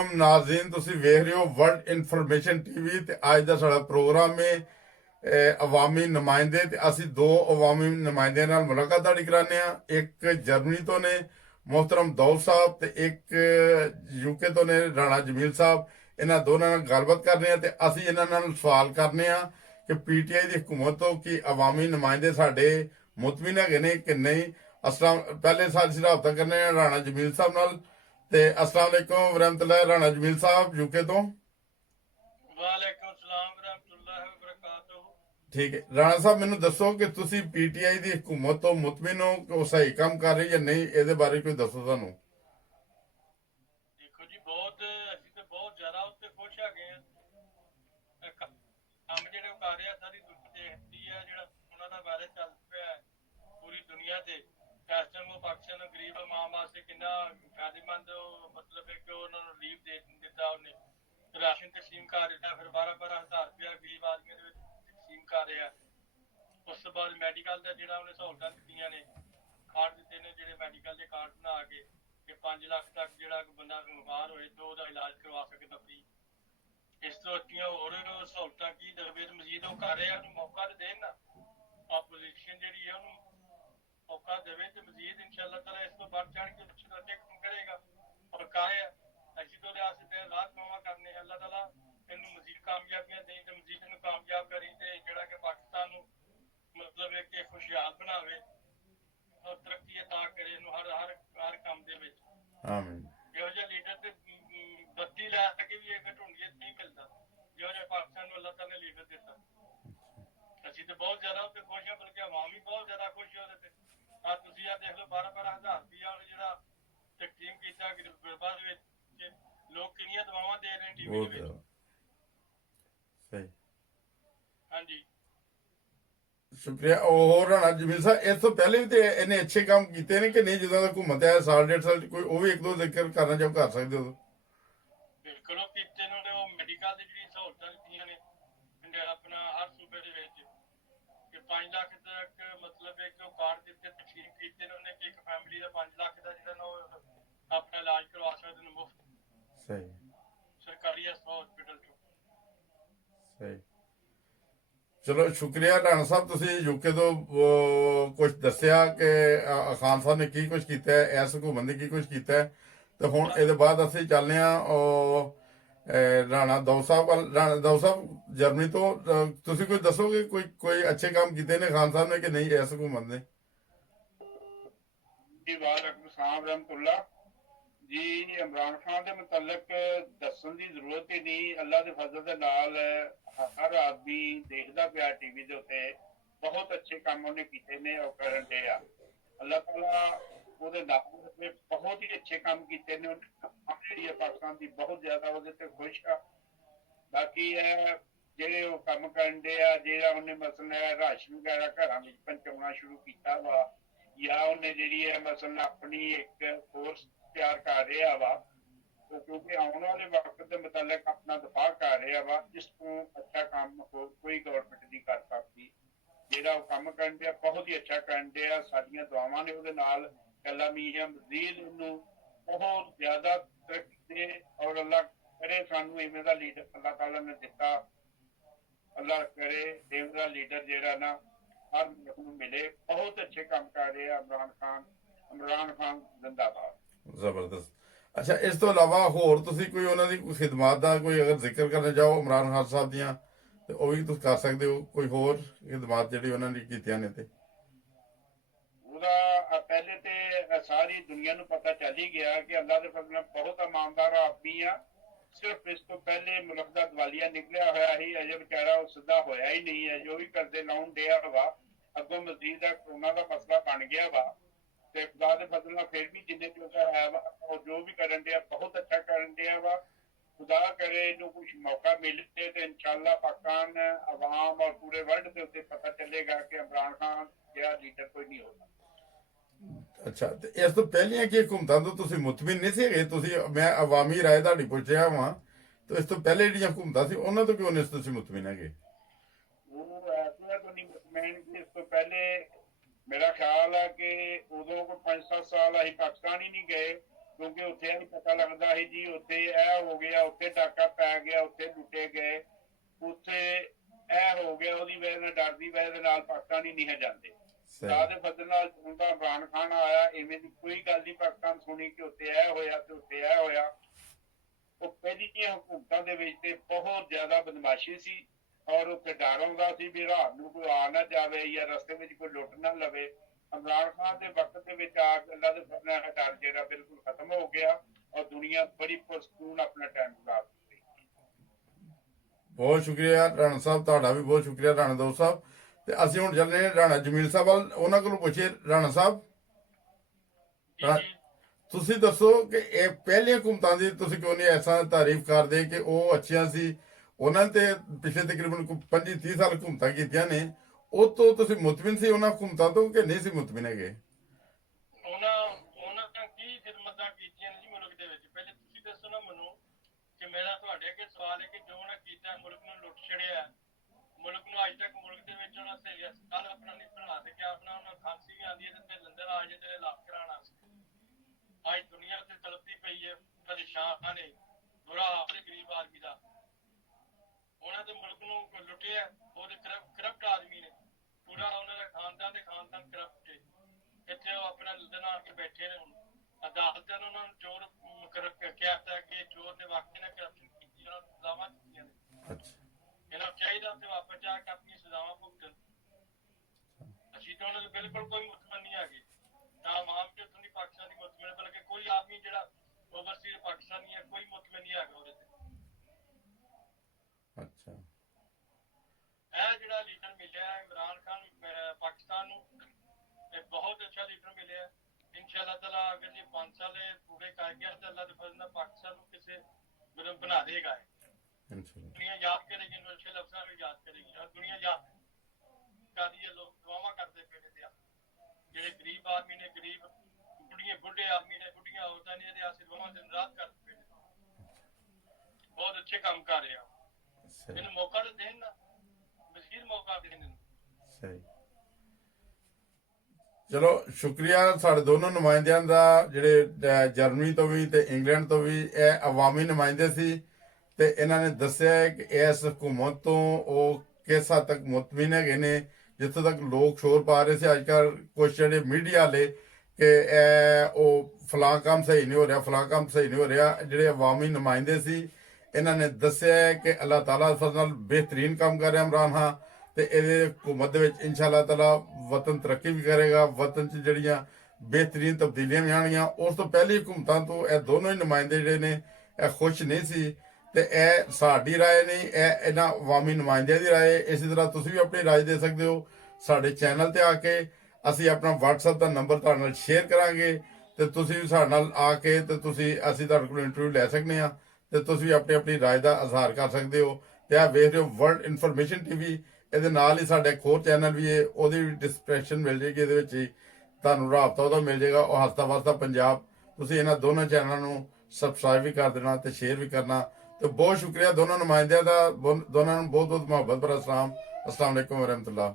तमाम नाज़रीन तुसी वेख रहे हो वर्ल्ड इन्फॉर्मेशन टीवी ते अज दा साडा प्रोग्राम है अवामी नुमाइंदे ते असी दो अवामी नुमाइंदे नाल मुलाकात ताड़ी कराने आ। एक जर्मनी तो ने मोहतरम दौल साहब ते एक यूके तो ने राणा जमील साहब। इन्हां दोनों नाल गलबात करने आ ते असी इन्हां नाल सवाल करने आ कि पीटीआई दी हुकूमत तो कि अवामी नुमाइंदे साडे मुतमिन है ने कि नहीं। असलाम पहले साल राबता करने राणा जमील साहब नाल ਤੇ अस्सलाम वालेकुम रहमतुल्लाह राणा जमील साहब यूके तो। वालेकुम सलाम रहमतुल्लाह वबरकातुहू। ठीक है राणा साहब मैनू दसो कि तुसी पीटीआई दी हुकूमत तो मुतमिन हो कि वो सही काम कर रही है नहीं, ਇਹਦੇ ਬਾਰੇ ਕੋਈ ਦੱਸੋ ਸਾਨੂੰ। देखो जी बहुत ਅਸੀਂ ਤੇ ਬਹੁਤ ਜ਼ਿਆਦਾ ਉੱਤੇ ਖੁਸ਼ ਹੈਗੇ ਆ। ਕੰਮ ਜਿਹੜੇ ਉਹ ਕਰ ਰਿਹਾ ਸਾਰੀ ਦੁਨੀਆ ਦੇਖਦੀ ਆ ਜਿਹੜਾ ਉਹਨਾਂ ਦਾ ਵਾਇਰਸ ਚੱਲ ਪਿਆ ਹੈ ਪੂਰੀ ਦੁਨੀਆ ਤੇ ਇਸ ਟਾਈਮ ਉਹ ਪਾਕਿਸਤਾਨ ਗਰੀਬ ਆਵਾਮ ਵਾਸਤੇ ਕਿੰਨਾ ਫਾਇਦੇਮੰਦ ਮਤਲਬ ਹੈ ਕਿ ਉਹਨਾਂ ਨੂੰ ਰਿਲੀਫ ਦੇ ਦਿੱਤਾ ਉਹਨੇ ਰਾਸ਼ਨ ਤਕਸੀਮ ਕਰ ਦਿੱਤਾ ਫਿਰ 12-12 ਹਜ਼ਾਰ ਰੁਪਇਆ ਗਰੀਬ ਆਦਮੀਆਂ ਦੇ ਵਿੱਚ ਤਕਸੀਮ ਕਰ ਰਿਹਾ। ਉਸ ਤੋਂ ਬਾਅਦ ਮੈਡੀਕਲ ਦਾ ਜਿਹੜਾ ਉਹਨੇ ਸਹੂਲਤਾਂ ਦਿੱਤੀਆਂ ਨੇ ਕਾਰਡ ਦਿੱਤੇ ਨੇ ਜਿਹੜੇ ਮੈਡੀਕਲ ਦੇ ਕਾਰਡ ਬਣਾ ਕੇ ਕਿ 5 ਲੱਖ ਤੱਕ ਜਿਹੜਾ ਬੰਦਾ ਬਿਮਾਰ ਹੋਏ ਤਾਂ ਉਹਦਾ ਇਲਾਜ ਕਰਵਾ ਸਕਦਾ ਫ੍ਰੀ। ਇਸ ਤੋਂ ਅੱਗੀਆਂ ਹੋਰ ਸਹੂਲਤਾਂ ਕੀ ਦਰਵੇਦ ਮਜੀਦ ਉਹ ਕਰ ਰਿਹਾ ਉਹਨੂੰ ਮੌਕਾ ਤੇ ਦੇਣ ਨਾ ਆਪੋਜੀਸ਼ਨ ਜਿਹੜੀ ਹੈ ਉਹਨੂੰ ਮੌਕਾ ਦੇਵੇ ਤੇ ਮਜ਼ੀਦ ਇਨਸ਼ਾਅੱਲਾ ਤਾਲਾ ਇਸ ਤੋਂ ਵੱਧ ਚੜ੍ਹ ਕੇ ਅੱਛੇ ਅੱਗੇ ਕੰਮ ਕਰੇਗਾ ਔਰ ਕਾਇਆ ਅਸੀਂ ਤੋਂ ਰਿਆਸਤ ਦੇ ਰਾਤ ਦੁਆ ਕਰਨੇ ਅੱਲਾਹ ਤਾਲਾ ਇਹਨੂੰ ਮਜ਼ੀਦ ਕਾਮਯਾਬੀਆਂ ਦੇ ਤੇ ਮਜ਼ੀਦ ਨੂੰ ਕਾਮਯਾਬ ਕਰੀ ਤੇ ਜਿਹੜਾ ਕਿ ਪਾਕਿਸਤਾਨ ਨੂੰ ਮਤਲਬ ਹੈ ਕਿ ਖੁਸ਼ਹਾਲ ਬਣਾਵੇ ਔਰ ਤਰੱਕੀ ਅਤਾ ਕਰੇ ਇਹਨੂੰ ਹਰ ਕੰਮ ਦੇ ਵਿੱਚ। ਆਮੀਨ। ਇਹੋ ਜਿਹੇ ਲੀਡਰ ਤੇ 32 ਲੈ ਕੇ ਵੀ ਇੱਕ ਢੂੰਡੀਏ ਨਹੀਂ ਮਿਲਦਾ ਜਿਹੋ ਜਿਹਾ ਪਾਕਿਸਤਾਨ ਨੂੰ ਅੱਲਾਹ ਤਾਲਾ ਨੇ ਲੀਡਰ ਦਿੱਤਾ। ਅਸੀਂ ਤੇ ਬਹੁਤ ਜ਼ਿਆਦਾ ਉੱਤੇ ਖੁਸ਼ ਹਾਂ ਬਲਕਿ ਆਵਾਮ ਵੀ ਬਹੁਤ ਜ਼ਿਆਦਾ ਖੁਸ਼ ਹੈ ਉਹਦੇ ਤੇ। ਆ ਤੁਸੀਂ ਆ ਦੇਖ ਲਓ 12-12 ਹਜ਼ਾਰ ਰੁਪਇਆ ਜਿਹੜਾ ਤਕਸੀਮ ਕੀਤਾ ਗੁਰਬਾ ਦੇ ਵਿੱਚ ਲੋਕ ਕਿੰਨੀਆਂ ਦਵਾਵਾਂ ਦੇ ਰਹੇ ਟੀਵੀ ਦੇ ਵਿੱਚ। ਸਹੀ ਹਾਂਜੀ ਸ਼ੁਕਰੀਆ। ਹੋਰ ਰਾਣਾ ਜਮੀਲ ਸਾਹਿਬ ਇਸ ਤੋਂ ਪਹਿਲੇ ਵੀ ਤੇ ਇਹਨੇ ਅੱਛੇ ਕੰਮ ਕੀਤੇ ਨੇ ਕਿ ਨਹੀਂ? ਜਦੋਂ ਦਾ ਘੁੰਮਤ ਆਇਆ ਸਾਲ ਡੇਢ ਸਾਲ ਕੋਈ ਉਹ ਵੀ ਇੱਕ ਦੋ ਜ਼ਿਕਰ ਕਰਨਾ ਚਾਹੋ ਕਰ ਸਕਦੇ ਹੋ। ਬਿਲਕੁਲ ਉਹ ਕੀਤੇ ਨੇ ਉਹ ਮੈਡੀਕਲ ਦੀ ਜਿਹੜੀ ਸਹੂਲਤਾਂ ਦਿੱਤੀਆਂ ਨੇ ਆਪਣਾ ਹਰ ਸੂਬੇ ਦੇ ਵਿੱਚ ਕਿ 5 ਲੱਖ ਤੱਕ ਮਤਲਬ ਹੈ ਕਿ ਉਹ ਕਾਰਡ ਦਿੱਤੇ ਤਕਸੀਮ ਕੀਤੇ ਨੇ ਉਹਨੇ ਕਿ ਇੱਕ ਫੈਮਿਲੀ ਦਾ 5 ਲੱਖ ਦਾ ਜਿਹੜਾ ਨਾ ਉਹ ਆਪਣਾ ਇਲਾਜ ਕਰਵਾ ਸਕਦੇ ਨੇ ਮੁਫਤ ਸਹੀ ਸਰਕਾਰੀ ਹਸਪਤਾਲ ਚੋਂ। ਸਹੀ ਚਲੋ ਸ਼ੁਕਰੀਆ ਰਾਣਾ ਸਾਹਿਬ ਤੁਸੀਂ ਯੂਕੇ ਤੋਂ ਕੁਝ ਦੱਸਿਆ ਕਿ ਖਾਨ ਸਾਹਿਬ ਨੇ ਕੀ ਕੁਝ ਕੀਤਾ ਹੈ, ਇਸ ਹੁਕੂਮਤ ਨੇ ਕੀ ਕੁਝ ਕੀਤਾ ਹੈ। ਤੇ ਹੁਣ ਇਹਦੇ ਬਾਅਦ ਅਸੀਂ ਚੱਲਦੇ ਹਾਂ ਰਾਣਾ ਦੌ ਸਾਹਿਬ ਵੱਲ। ਰਾਣਾ ਦੌ ਸਾਹਿਬ ਜਰਮਨੀ ਤੋਂ ਤੁਸੀਂ ਕੁਝ ਦੱਸੋਗੇ ਕੋਈ ਅੱਛੇ ਕੰਮ ਕੀਤੇ ਨੇ ਖਾਨ ਸਾਹਿਬ ਨੇ ਕਿ ਨਹੀਂ ਇਸ ਹੁਕੂਮਤ ਨੇ? जी वालेकुम सलाम रहमतुल्लाह जी। इमरान खान के मुतलक दसन की जरूरत ही नहीं। अल्लाह के फजल के नाल हर आदमी देखता पाया टीवी के उत्ते बहुत अच्छे काम उन्हें किए ने और करन दे आ। अल्लाह ताला ਉਹਦੇ ਨਾਲ बहुत ही अच्छे काम किए ने ਜਿਹੜੀ ਪਾਕਿਸਤਾਨ ਦੀ ਬਹੁਤ ਜ਼ਿਆਦਾ ਉਹਦੇ ਤੇ ਖੁਸ਼ ਆ। ਬਾਕੀ ਹੈ ਜਿਹੜੇ ਉਹ ਕੰਮ ਕਰਨ ਦੇ ਆ ਜਿਹੜਾ ਉਹਨੇ ਮਸਲਾ ਰਾਸ਼ਨ ਵਗੈਰਾ ਘਰਾਂ ਵਿੱਚ ਪਹੁੰਚਾਉਣਾ ਸ਼ੁਰੂ ਕੀਤਾ ਵਾ ਜਾਂ ਉਹਨੇ ਜਿਹੜੀ ਹੈ ਮਸਲਨ ਆਪਣੀ ਇੱਕ ਫੋਰਸ ਤਿਆਰ ਕਰ ਰਿਹਾ ਵਾ ਕਿਉਂਕਿ ਆਉਣ ਵਾਲੇ ਵਕਤ ਦੇ ਮੁਤਲਕ ਆਪਣਾ ਦਫਾਅ ਕਰ ਰਿਹਾ ਵਾ ਜਿਸ ਤੋਂ ਅੱਛਾ ਕੰਮ ਹੋਰ ਕੋਈ ਗਵਰਨਮੈਂਟ ਨਹੀਂ ਕਰ ਸਕਦੀ। ਜਿਹੜਾ ਉਹ ਕੰਮ ਕਰਨ ਡਿਆ ਬਹੁਤ ਹੀ ਅੱਛਾ ਕਰਨ ਡਿਆ। ਸਾਡੀਆਂ ਦੁਆਵਾਂ ਨੇ ਉਹਦੇ ਨਾਲ ਅੱਲਾ ਮੀਆਂ ਮਜ਼ੀਦ ਉਹਨੂੰ ਬਹੁਤ ਜ਼ਿਆਦਾ ਤਰੱਕੀ ਦੇ ਔਰ ਅੱਲਾ ਕਰੇ ਸਾਨੂੰ ਇਵੇਂ ਦਾ ਲੀਡਰ ਅੱਲਾਹ ਤਾਲਾ ਨੇ ਦਿੱਤਾ। ਅੱਲਾਹ ਕਰੇ ਇਵੇਂ ਦਾ ਲੀਡਰ ਜਿਹੜਾ ਨਾ ਹਰ ਨੂੰ ਮਿਲੇ। ਬਹੁਤ ਅੱਛੇ ਕੰਮ ਕਰ ਰਹੇ ਆ ਇਮਰਾਨ ਖਾਨ ਜ਼ਿੰਦਾਬਾਦ। ਜ਼ਬਰਦਸਤ। ਅੱਛਾ ਇਸ ਤੋਂ ਇਲਾਵਾ ਹੋਰ ਤੁਸੀਂ ਕੋਈ ਉਹਨਾਂ ਦੀ ਕੋਈ ਖਿਦਮਤ ਦਾ ਕੋਈ ਅਗਰ ਜ਼ਿਕਰ ਕਰਨਾ ਚਾਹੋ ਇਮਰਾਨ ਖਾਨ ਸਾਹਿਬ ਦੀਆਂ ਤੇ ਉਹ ਵੀ ਤੁਸੀਂ ਕਰ ਸਕਦੇ ਹੋ। ਕੋਈ ਹੋਰ ਖਿਦਮਤ ਜਿਹੜੀ ਉਹਨਾਂ ਨੇ ਕੀਤੀਆਂ ਨੇ ਤੇ ਉਹਦਾ ਪਹਿਲੇ ਤੇ ਸਾਰੀ ਦੁਨੀਆ ਨੂੰ ਪਤਾ ਚੱਲ ਹੀ ਗਿਆ ਕਿ ਅੱਲਾਹ ਦੇ ਫਜ਼ਲ ਨਾਲ ਬਹੁਤ ਇਮਾਨਦਾਰ ਆਦਮੀ ਆ। ਸਿਰਫ ਇਸ ਤੋਂ ਪਹਿਲੇ ਮੁਲਕ ਦਾ ਦਵਾਲੀਆ ਨਿਕਲਿਆ ਹੋਇਆ ਸੀ ਅਜੇ ਵਿਚਾਰਾ ਉਹ ਸਿੱਧਾ ਹੋਇਆ ਹੀ ਨਹੀਂ ਹੈ। ਜੋ ਵੀ ਕਰਦੇ ਲਾਉਣ ਡਿਆ ਵਾ ਅੱਗੋਂ ਮਜ਼ੀਦ ਦਾ ਕਰੋਨਾ ਦਾ ਮਸਲਾ ਬਣ ਗਿਆ ਵਾ ਤੇ ਖੁਦਾ ਦੇ ਫਜ਼ਲ ਨਾਲ ਫਿਰ ਵੀ ਜਿੰਨੇ ਜੋਗਾ ਹੈ ਵਾ ਉਹ ਜੋ ਵੀ ਕਰਨ ਡਿਆ ਬਹੁਤ ਅੱਛਾ ਕਰਨ ਡਿਆ ਵਾ। खुदा करे इन्हू कुछ मौका मिले तो इंशाअल्लाह पाकिस्तान अवाम और पूरे वर्ल्ड के उत्ते पता चलेगा कि इमरान खान जैसा लीडर कोई नहीं होता। ਅੱਛਾ ਤੇ ਇਸ ਤੋਂ ਪਹਿਲੀਆਂ ਕੀ ਹਕੂਮਤਾਂ ਤੋਂ ਤੁਸੀਂ ਮੁਤਮਿਨ ਨਹੀਂ ਸੀ ਹੈਗੇ? ਤੁਸੀਂ ਮੈਂ ਅਵਾਮੀ ਰਾਏ ਤੁਹਾਡੀ ਪੁੱਛਿਆ ਵਾਂ ਤੇ ਇਸ ਤੋਂ ਪਹਿਲੇ ਜਿਹੜੀਆਂ ਹਕੂਮਤਾਂ ਸੀ ਉਹਨਾਂ ਤੋਂ ਕਿਉਂ ਨਹੀਂ ਤੁਸੀਂ ਮੁਤਮਿਨ ਹੈਗੇ? वो ऐसा तो नहीं मुतमैन कि इस तो पहले मेरा ख्याल है कि उदों को 5-7 साल अं पाकिस्तान ही नहीं गए। ਕਿਉਂਕਿ ਉੱਥੇ ਇਹ ਨੀ ਪਤਾ ਲੱਗਦਾ ਸੀ ਜੀ ਉੱਥੇ ਇਹ ਹੋ ਗਿਆ, ਉੱਥੇ ਡਾਕਾ ਪੈ ਗਿਆ, ਉੱਥੇ ਲੁੱਟੇ ਗਏ, ਉੱਥੇ ਇਹ ਹੋ ਗਿਆ, ਉਹਦੀ ਵਜ੍ਹਾ ਨਾਲ ਡਰ ਦੀ ਵਜ੍ਹਾ ਦੇ ਨਾਲ ਪਾਕਿਸਤਾਨੀ ਨਹੀਂ ਜਾਂਦੇ। ਰਾਹ ਦੇ ਬਦਲ ਨਾਲ ਜਦੋਂ ਇਮਰਾਨ ਖਾਨ ਆਇਆ, ਇਵੇਂ ਦੀ ਕੋਈ ਗੱਲ ਨਹੀਂ ਪਾਕਿਸਤਾਨ ਸੁਣੀ ਕਿ ਉੱਥੇ ਇਹ ਹੋਇਆ ਤੇ ਉੱਥੇ ਇਹ ਹੋਇਆ। ਉਹ ਪਹਿਲੀ ਦੀਆਂ ਹਕੂਮਤਾਂ ਦੇ ਵਿੱਚ ਤੇ ਬਹੁਤ ਜ਼ਿਆਦਾ ਬਦਮਾਸ਼ੀ ਸੀ ਔਰ ਉੱਥੇ ਡਰ ਆਉਂਦਾ ਸੀ ਵੀ ਰਾਤ ਨੂੰ ਕੋਈ ਆ ਨਾ ਜਾਵੇ ਜਾਂ ਰਸਤੇ ਵਿੱਚ ਕੋਈ ਲੁੱਟ ਨਾ ਲਵੇ। ਇਮਰਾਨ ਖਾਨ ਦੇ ਵਕਤ ਦੇ ਵਿੱਚ ਆ ਕੇ ਅੱਲਾ ਦੇ ਫਜ਼ਲ ਨਾਲ ਡਰ ਜਿਹੜਾ ਬਿਲਕੁਲ ਖਤਮ ਹੋ ਗਿਆ ਔਰ ਦੁਨੀਆ ਬੜੀ ਪੁਰਸਕੂਨ ਆਪਣਾ ਟਾਈਮ ਗੁਜ਼ਾਰ ਰਹੀ। ਬਹੁਤ ਸ਼ੁਕਰੀਆ ਰਾਣਾ ਸਾਹਿਬ, ਤੁਹਾਡਾ ਵੀ ਬਹੁਤ ਸ਼ੁਕਰੀਆ ਰਾਣਾ ਦੋਸਤ ਸਾਹਿਬ। ਤੇ ਅਸੀਂ ਹੁਣ ਚੱਲਦੇ ਹਾਂ ਰਾਣਾ ਜਮੀਲ ਸਾਹਿਬ ਵੱਲ, ਉਹਨਾਂ ਕੋਲੋਂ ਪੁੱਛੇ। ਰਾਣਾ ਸਾਹਿਬ, ਤੁਸੀਂ ਦੱਸੋ ਕਿ ਇਹ ਪਹਿਲੀਆਂ ਹਕੂਮਤਾਂ ਦੀ ਤੁਸੀਂ ਕਿਉਂ ਨਹੀਂ ਐਸਾ ਤਾਰੀਫ ਕਰਦੇ ਕਿ ਉਹ ਅੱਛੀਆਂ ਸੀ? ਉਹਨਾਂ ਤੇ ਪਿਛਲੇ ਤਕਰੀਬਨ 25-30 ਸਾਲ ਹਕੂਮਤਾਂ ਕੀਤੀਆਂ ਨੇ, ਉਹ ਤੋਂ ਤੁਸੀਂ ਮੁਤਮਿਨ ਸੀ ਉਹਨਾਂ ਹਕੂਮਤਾਂ ਤੋਂ ਕਿ ਨਹੀਂ ਸੀ ਮੁਤਮਿਨ ਹੈਗੇ? ਉਹਨਾਂ ਕੀ ਖਿਦਮਤਾਂ ਕੀਤੀਆਂ ਨੇ ਜੀ ਮੁਲਕ ਦੇ ਵਿੱਚ? ਪਹਿਲੇ ਤੁਸੀਂ ਦੱਸੋ ਨਾ ਮੈਨੂੰ ਕਿ ਮੇਰਾ ਤੁਹਾਡੇ ਅੱਗੇ ਸਵਾਲ ਹੈ ਕਿ ਜੋ ਉਹਨਾਂ ਕੀਤਾ, ਮੁਲਕ ਨੂੰ ਲੁੱਟ ਛੜਿਆ, ਮੁਲਕ ਨੂੰ ਅੱਜ ਤੱਕ ਮੁਲਕ ਦੇ ਵਿੱਚ ਉਹਨਾਂ ਸਹੀ ਹਸਪਤਾਲ ਆਪਣਾ ਨਹੀਂ ਬਣਾ ਸਕਿਆ, ਆਪਣਾ ਉਹਨਾਂ ਖਾਂਸੀ ਵੀ ਆਉਂਦੀ ਹੈ ਤੇ ਲੰਦਰ ਆ ਜਾਂਦੇ ਨੇ ਇਲਾਜ ਕਰਾਉਣਾ। ਅੱਜ ਦੁਨੀਆ ਤੇ ਤੜਪਦੀ ਪਈ ਹੈ, ਪਰੇਸ਼ਾਨ ਨੇ, ਬੁਰਾ ਹਾਲ ਹੈ ਗਰੀਬ ਆਦਮੀ ਦਾ। ਉਹਨਾਂ ਦੇ ਮੁਲਕ ਨੂੰ ਲੁੱਟਿਆ, ਉਹਦੇ ਕਰਪਟ ਆਦਮੀ ਨੇ, ਪੂਰਾ ਉਹਨਾਂ ਦਾ ਖਾਨਦਾਨ ਕਰਪਟ ਹੈ। ਇੱਥੇ ਉਹ ਆਪਣਾ ਲੰਦਨ ਆ ਕੇ ਬੈਠੇ ਨੇ। ਹੁਣ ਅਦਾਲਤਾਂ ਨੇ ਉਹਨਾਂ ਨੂੰ ਚੋਰ ਕਿਹਾ ਕਿ ਚੋਰ ਨੇ ਵਾਕਈ ਨਾਲ ਕਰਪਸ਼ਨ ਕੀਤੀ, ਉਹਨਾਂ ਨੂੰ ਸਜ਼ਾਵਾਂ ਦਿੱਤੀਆਂ ਨੇ। ਇਹਨਾਂ ਨੂੰ ਚਾਹੀਦਾ ਤੇ ਵਾਪਸ ਜਾ ਕੇ ਆਪਣੀ ਸਜ਼ਾਵਾਂ ਭੁਗਤਣ। ਅਸੀਂ ਤਾਂ ਉਹਨਾਂ ਦੇ ਬਿਲਕੁਲ ਕੋਈ ਮੁਤਮਨ ਨਹੀਂ ਹੈਗੇ, ਨਾ ਆਮ ਕਿ ਉੱਥੋਂ ਦੀ ਪਾਕਿਸਤਾਨ ਦੀ ਮੁਤਮਨ, ਬਲਕਿ ਕੋਈ ਆਦਮੀ ਜਿਹੜਾ ਓਵਰਸੀਜ਼ ਪਾਕਿਸਤਾਨੀ ਹੈ ਕੋਈ ਮੁਤਮਨ ਨਹੀਂ ਹੈਗਾ ਉਹਦੇ ਤੇ। ਅੱਛਾ, ਇਹ ਜਿਹੜਾ ਲੀਡਰ ਮਿਲਿਆ ਇਮਰਾਨ ਖਾਨ ਪਾਕਿਸਤਾਨ ਨੂੰ, ਇਹ ਬਹੁਤ ਅੱਛਾ ਲੀਡਰ ਮਿਲਿਆ। ਇਨਸ਼ਾਅੱਲਾ ਤਾਲਾ ਅਗਰ ਇਹ 5 ਸਾਲ ਪੂਰੇ ਕਰ ਗਿਆ ਤਾਂ ਅੱਲਾ ਦੇ ਫਜ਼ਲ ਨਾਲ ਪਾਕਿਸਤਾਨ ਨੂੰ ਕਿਸੇ ਬਣਾ ਦੇਗਾ। ਦੁਨੀਆ ਯਾਦ ਕਰੇਗੀ, ਇਹਨੂੰ ਅੱਛੇ ਲਫ਼ਜ਼ਾਂ ਵਿੱਚ ਯਾਦ ਕਰੇਗੀ ਔਰ ਦੁਨੀਆ ਯਾਦ ਕਰਦੀ ਹੈ। ਲੋਕ ਦੁਆਵਾਂ ਕਰਦੇ ਪਏ ਨੇ ਜਿਹੜੇ ਗਰੀਬ ਆਦਮੀ ਨੇ, ਗਰੀਬ ਬੁੱਢੇ ਆਦਮੀ ਨੇ, ਬੁੱਢੀਆਂ ਔਰਤਾਂ ਨੇ, ਇਹਦੇ ਆਸੇ ਦੁਆਵਾਂ ਦਿਨ ਰਾਤ ਕਰਦੇ ਪਏ ਨੇ। ਬਹੁਤ ਅੱਛੇ ਕੰਮ ਕਰ ਰਿਹਾ। ਇਹਨੂੰ ਮੌਕਾ ਤਾਂ ਦੇਣ ਨਾ, ਮਜ਼ੀਦ ਮੌਕਾ ਦੇਣ ਇਹਨੂੰ। ਸਹੀ, ਚਲੋ ਸ਼ੁਕਰੀਆ ਸਾਡੇ ਦੋਨੋਂ ਨੁਮਾਇੰਦਿਆਂ ਦਾ, ਜਿਹੜੇ ਜਰਮਨੀ ਤੋਂ ਵੀ ਤੇ ਇੰਗਲੈਂਡ ਤੋਂ ਵੀ। ਇਹ ਅਵਾਮੀ ਨੁਮਾਇੰਦੇ ਸੀ ਤੇ ਇਹਨਾਂ ਨੇ ਦੱਸਿਆ ਕਿ ਇਸ ਹਕੂਮਤ ਤੋਂ ਉਹ ਕਿਸ ਹੱਦ ਤੱਕ ਮੁਤਮਿਨ ਹੈਗੇ ਨੇ। ਜਿੱਥੋਂ ਤੱਕ ਲੋਕ ਸ਼ੋਰ ਪਾ ਰਹੇ ਸੀ ਅੱਜ ਕੱਲ੍ਹ ਕੁਛ ਜਿਹੜੇ ਮੀਡੀਆ ਵਾਲੇ ਕਿ ਉਹ ਫਲਾਂ ਕੰਮ ਸਹੀ ਨਹੀਂ ਹੋ ਰਿਹਾ, ਫਲਾਂ ਕੰਮ ਸਹੀ ਨਹੀਂ ਹੋ ਰਿਹਾ, ਜਿਹੜੇ ਅਵਾਮੀ ਨੁਮਾਇੰਦੇ ਸੀ ਇਹਨਾਂ ਨੇ ਦੱਸਿਆ ਕਿ ਅੱਲਾਹ ਤਾਲਾ ਦੇ ਫਜ਼ਲ ਨਾਲ ਬਿਹਤਰੀਨ ਕੰਮ ਕਰ ਰਿਹਾ ਇਮਰਾਨ ਖਾਨ, ਤੇ ਇਹਦੇ ਹਕੂਮਤ ਦੇ ਵਿੱਚ ਇਨਸ਼ਾਅੱਲਾ ਤਾਲਾ ਵਤਨ ਤਰੱਕੀ ਵੀ ਕਰੇਗਾ। ਵਤਨ 'ਚ ਜਿਹੜੀਆਂ ਬਿਹਤਰੀਨ ਤਬਦੀਲੀਆਂ ਵੀ ਆਉਣਗੀਆਂ। ਉਸ ਤੋਂ ਪਹਿਲੀ ਹਕੂਮਤਾਂ ਤੋਂ ਇਹ ਦੋਨੋਂ ਹੀ ਨੁਮਾਇੰਦੇ ਜਿਹੜੇ ਨੇ ਇਹ ਖੁਸ਼ ਨਹੀਂ ਸੀ, ਤੇ ਇਹ ਸਾਡੀ ਰਾਏ ਨਹੀਂ, ਇਹ ਇਹਨਾਂ ਅਵਾਮੀ ਨੁਮਾਇੰਦਿਆਂ ਦੀ ਰਾਏ। ਇਸੇ ਤਰ੍ਹਾਂ ਤੁਸੀਂ ਵੀ ਆਪਣੀ ਰਾਏ ਦੇ ਸਕਦੇ ਹੋ ਸਾਡੇ ਚੈਨਲ ਤੇ ਆ ਕੇ। ਅਸੀਂ ਆਪਣਾ WhatsApp ਦਾ ਨੰਬਰ ਤੁਹਾਡੇ ਨਾਲ ਸ਼ੇਅਰ ਕਰਾਂਗੇ ਤੇ ਤੁਸੀਂ ਵੀ ਸਾਡੇ ਨਾਲ ਆ ਕੇ ਤੇ ਅਸੀਂ ਤੁਹਾਡੇ ਕੋਲ ਇੰਟਰਵਿਊ ਲੈ ਸਕਦੇ ਹਾਂ ਤੇ ਤੁਸੀਂ ਵੀ ਆਪਣੀ ਰਾਏ ਦਾ ਇਜ਼ਹਾਰ ਕਰ ਸਕਦੇ ਹੋ। ਤੇ ਆ ਵੇਖ ਰਹੇ ਹੋ ਵਰਲਡ ਇਨਫੋਰਮੇਸ਼ਨ ਟੀਵੀ। ਇਹਦੇ ਨਾਲ ਹੀ ਸਾਡਾ ਇੱਕ ਹੋਰ ਚੈਨਲ ਵੀ ਹੈ, ਉਹਦੀ ਵੀ ਡਿਸਕ੍ਰਿਪਸ਼ਨ ਮਿਲ ਜਾਏਗੀ, ਇਹਦੇ ਵਿੱਚ ਹੀ ਤੁਹਾਨੂੰ ਰਾਬਤਾ ਉਹਦਾ ਮਿਲ ਜਾਏਗਾ, ਉਹ ਹਸਤਾ ਵਸਤਾ ਪੰਜਾਬ। ਤੁਸੀਂ ਇਹਨਾਂ ਦੋਨੋਂ ਚੈਨਲਾਂ ਨੂੰ ਸਬਸਕ੍ਰਾਈਬ ਵੀ ਕਰ ਦੇਣਾ ਤੇ ਸ਼ੇਅਰ ਵੀ ਕਰਨਾ। ਤੇ ਬਹੁਤ ਸ਼ੁਕਰੀਆ ਦੋਨੋਂ ਨੁਮਾਇੰਦਿਆਂ ਦਾ, ਦੋਨਾਂ ਨੂੰ ਬਹੁਤ ਬਹੁਤ ਮੁਹੱਬਤ ਭਰਾ ਸਲਾਮ। अस्सलाम वालेकुम वरहमतुल्लाह।